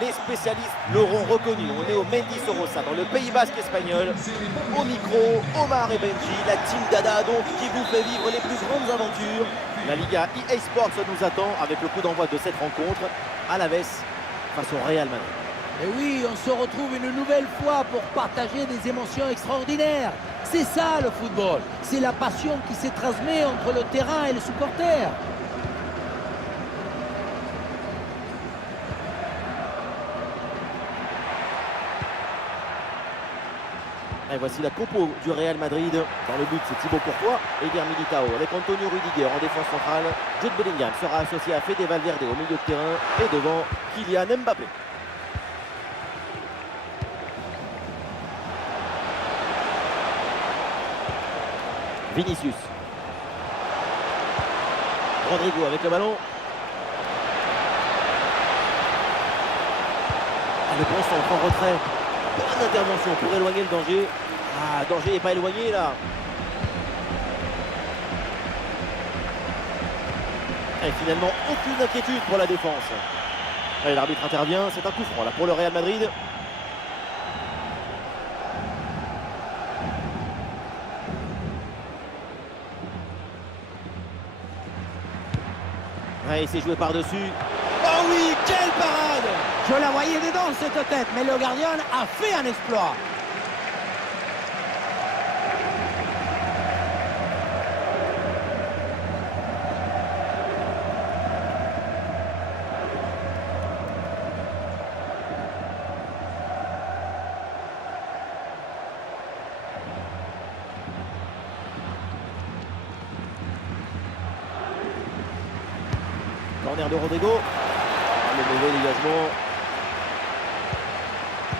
Les spécialistes l'auront reconnu. On est au Mendizorroza, dans le Pays Basque espagnol. Au micro, Omar et Benji, la team Dada donc qui vous fait vivre les plus grandes aventures. La Liga EA Sports nous attend avec le coup d'envoi de cette rencontre. Alaves face au Real Madrid. Et oui, on se retrouve une nouvelle fois pour partager des émotions extraordinaires. C'est ça le football. C'est la passion qui se transmet entre le terrain et les supporters. Et voici la compo du Real Madrid. Dans le but, c'est Thibaut Courtois et Eder Militao avec Antonio Rudiger en défense centrale. Jude Bellingham sera associé à Fede Valverde au milieu de terrain et devant Kylian Mbappé. Vinicius. Rodrigo avec le ballon. Le bon centre en retrait. Bonne intervention pour éloigner le danger. Ah, danger n'est pas éloigné là. Et finalement, aucune inquiétude pour la défense. Allez, l'arbitre intervient. C'est un coup franc là pour le Real Madrid. Ouais, il s'est joué par-dessus. Oh oui, quelle parade! Je la voyais dedans cette tête, mais le gardien a fait un exploit. Corner de Rodrigo. Le mauvais dégagement.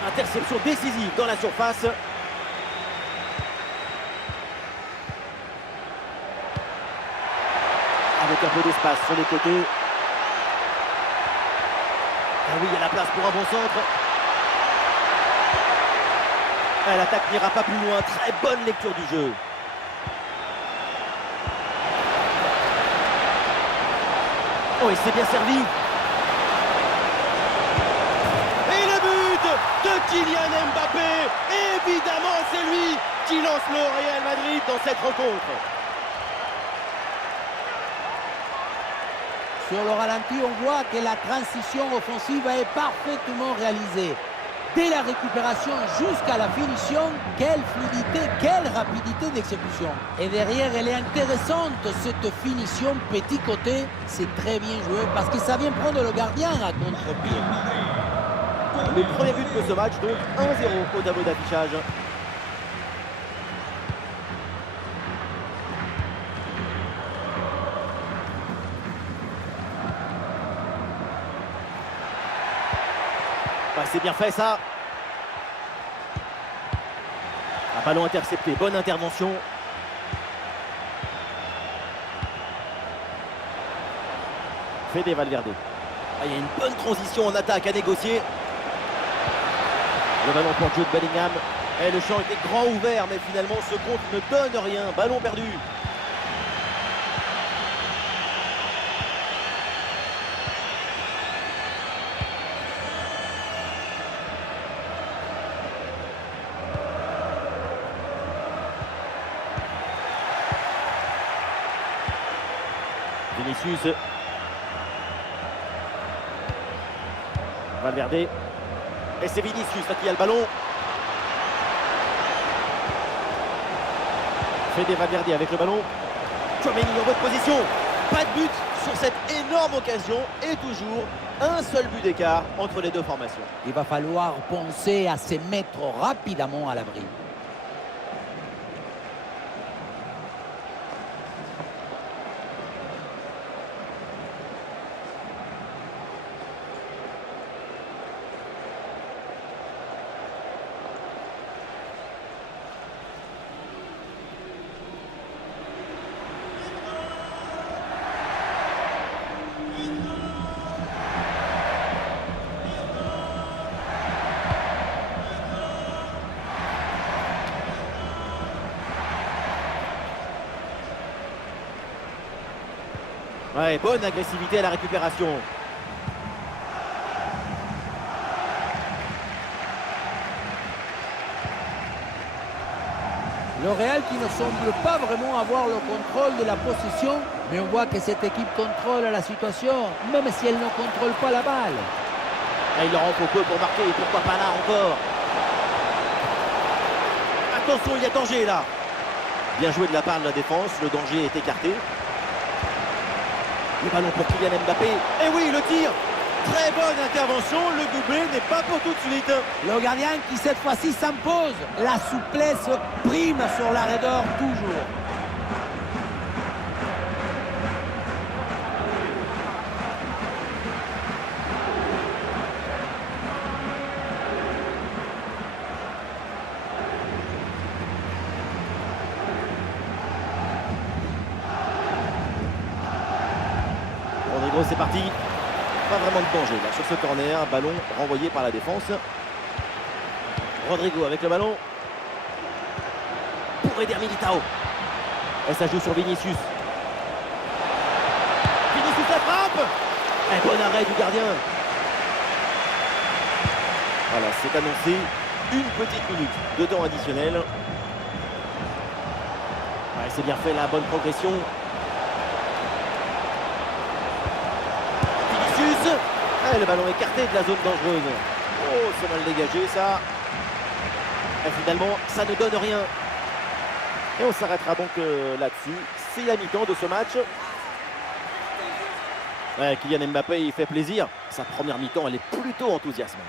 Interception décisive dans la surface. Avec un peu d'espace sur les côtés. Ah oui, il y a la place pour un bon centre. Ah, l'attaque n'ira pas plus loin. Très bonne lecture du jeu. Oh, il s'est bien servi. Et le but de Kylian Mbappé. Évidemment, c'est lui qui lance le Real Madrid dans cette rencontre. Sur le ralenti, on voit que la transition offensive est parfaitement réalisée. Dès la récupération jusqu'à la finition, quelle fluidité, quelle rapidité d'exécution. Et derrière, elle est intéressante, cette finition petit côté. C'est très bien joué parce que ça vient prendre le gardien à contre-pied. Le premier but de ce match, donc 1-0 au tableau d'affichage. Bah, c'est bien fait ça. Un ballon intercepté, bonne intervention. Fede Valverde. Ah, il y a une bonne transition en attaque à négocier. Le ballon pour Jude Bellingham. Et le champ était grand ouvert, mais finalement ce compte ne donne rien. Ballon perdu. Vinicius. Valverde. Et c'est Vinicius là qui a le ballon. Fede Valverde avec le ballon. Tchouaméni en bonne position. Pas de but sur cette énorme occasion. Et toujours un seul but d'écart entre les deux formations. Il va falloir penser à se mettre rapidement à l'abri. Ouais, bonne agressivité à la récupération. Le Real qui ne semble pas vraiment avoir le contrôle de la possession, mais on voit que cette équipe contrôle la situation, même si elle ne contrôle pas la balle. Ah, il leur en faut peu pour marquer, pourquoi pas là encore. Attention, il y a danger là. Bien joué de la part de la défense, le danger est écarté. Le ballon pour Kylian Mbappé. Et oui, le tir. Très bonne intervention, le doublé n'est pas pour tout de suite. Le gardien qui cette fois-ci s'impose. La souplesse prime sur l'arrêt d'or toujours. Rodrigo, c'est parti. Pas vraiment de danger là sur ce corner, ballon renvoyé par la défense. Rodrigo avec le ballon pour Eder Militao. Et ça joue sur Vinicius. Vinicius la frappe. Un bon arrêt du gardien. Voilà, c'est annoncé. Une petite minute de temps additionnel. Ouais, c'est bien fait, la bonne progression. Ah, le ballon écarté de la zone dangereuse. Oh, c'est mal dégagé ça. Et finalement, ça ne donne rien. Et on s'arrêtera donc là-dessus. C'est la mi-temps de ce match. Ouais, Kylian Mbappé, il fait plaisir. Sa première mi-temps, elle est plutôt enthousiasmante.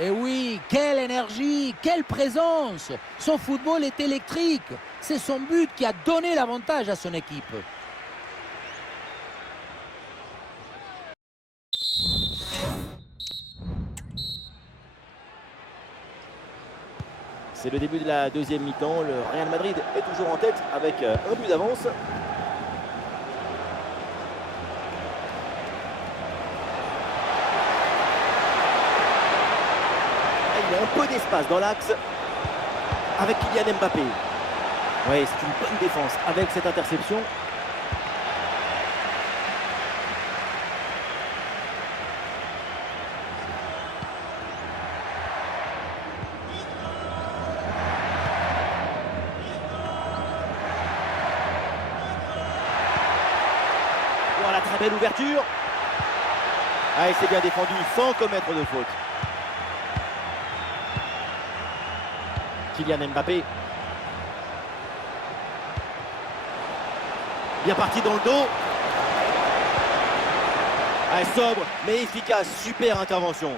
Et oui, quelle énergie, quelle présence. Son football est électrique. C'est son but qui a donné l'avantage à son équipe. C'est le début de la deuxième mi-temps. Le Real Madrid est toujours en tête avec un but d'avance. Il y a un peu d'espace dans l'axe avec Kylian Mbappé. Oui, c'est une bonne défense avec cette interception. Voilà, très belle ouverture. Ah, et c'est bien défendu sans commettre de faute. Kylian Mbappé. Bien parti dans le dos. Ah, sobre mais efficace. Super intervention.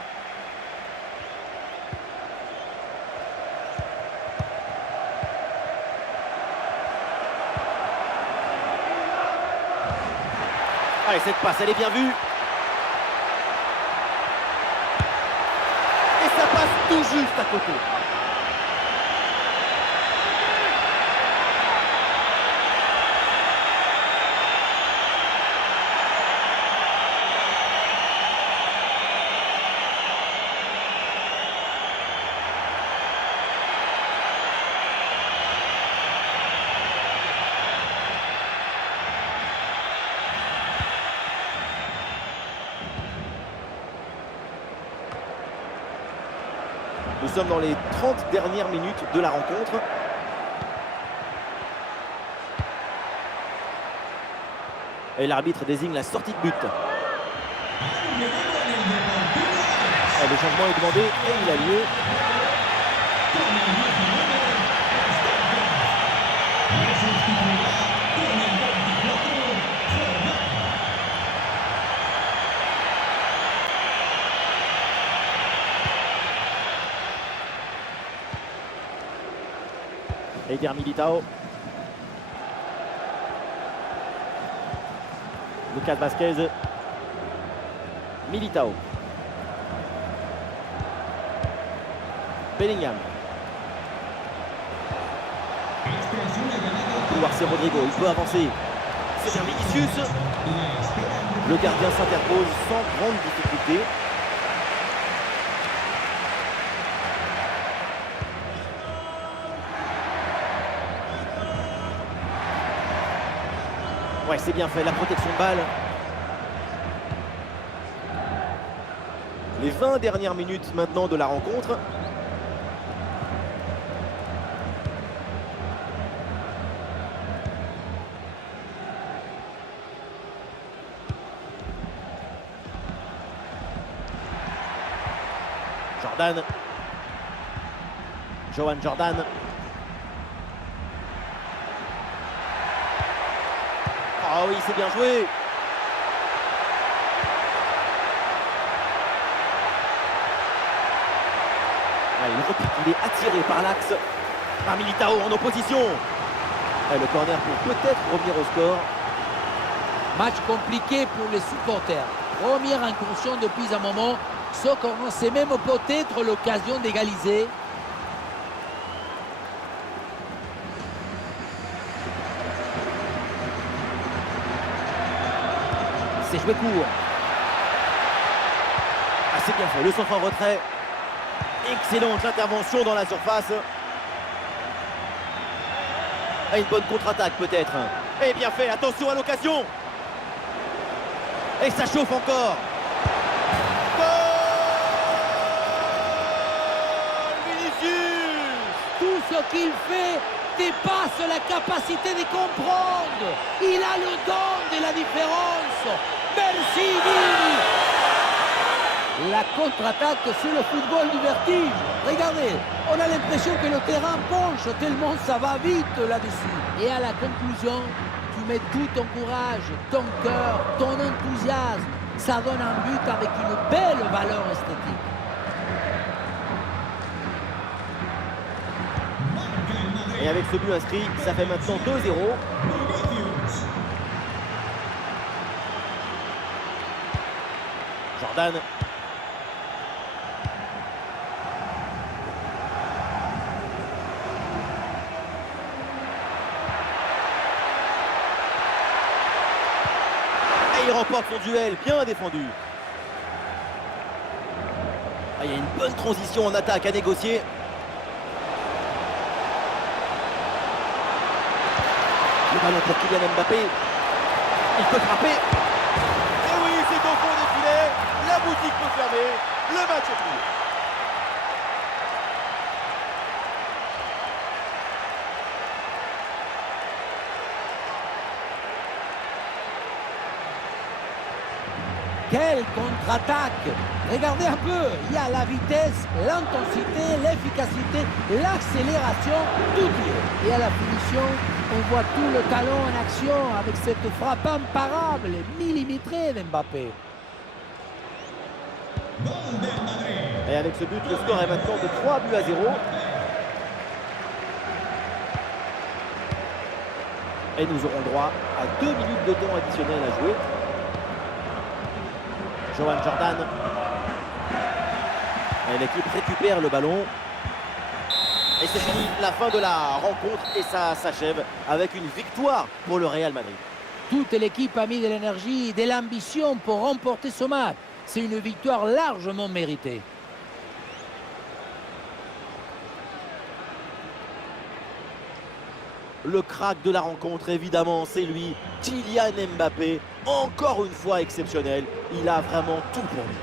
Allez, cette passe, elle est bien vue. Et ça passe tout juste à côté. Nous sommes dans les 30 dernières minutes de la rencontre. Et l'arbitre désigne la sortie de but. Et le changement est demandé et il a lieu. Eder Militao. Lucas Vázquez. Militao. Bellingham. Couloir, c'est Rodrigo, il peut avancer. C'est bien Vinicius. Le gardien s'interpose sans grande difficulté. Ouais, c'est bien fait, la protection de balle. Les 20 dernières minutes maintenant de la rencontre. Jordan. Johan Jordan. Oh oui, c'est bien joué. Ah, il repique, il est attiré par l'axe. Par Militao en opposition. Et le corner pour peut-être revenir au score. Match compliqué pour les supporters. Première incursion depuis un moment. Ce corner, c'est même peut-être l'occasion d'égaliser. C'est joué court. Ah, c'est bien fait, le centre en retrait. Excellente intervention dans la surface. Ah, une bonne contre-attaque peut-être. Et bien fait, attention à l'occasion. Et ça chauffe encore. Goal Vinicius. Tout ce qu'il fait dépasse la capacité de comprendre. Il a le don de la différence. Merci Vini. La contre-attaque, c'est le football du vertige. Regardez, on a l'impression que le terrain penche tellement ça va vite là-dessus. Et à la conclusion, tu mets tout ton courage, ton cœur, ton enthousiasme. Ça donne un but avec une belle valeur esthétique. Et avec ce but inscrit, ça fait maintenant 2-0. Jordan. Et il remporte son duel, bien défendu. Ah, il y a une bonne transition en attaque à négocier. Le ballon pour Kylian Mbappé. Il peut frapper. Et oui, c'est au fond des filets. La boutique peut fermer. Le match est pris. Quelle contre-attaque! Regardez un peu, il y a la vitesse, l'intensité, l'efficacité, l'accélération, tout y est. Et à la finition, on voit tout le talent en action avec cette frappe imparable, millimétrée d'Mbappé. Et avec ce but, le score est maintenant de 3-0. Et nous aurons droit à 2 minutes de temps additionnel à jouer. Johan Jordan. Et l'équipe récupère le ballon. Et c'est fini, la fin de la rencontre. Et ça s'achève avec une victoire pour le Real Madrid. Toute l'équipe a mis de l'énergie et de l'ambition pour remporter ce match. C'est une victoire largement méritée. Le crack de la rencontre, évidemment, c'est lui, Kylian Mbappé. Encore une fois exceptionnel. Il a vraiment tout pour lui.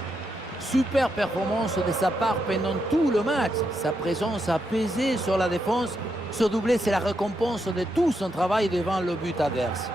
Super performance de sa part pendant tout le match. Sa présence a pesé sur la défense. Ce doublé, c'est la récompense de tout son travail devant le but adverse.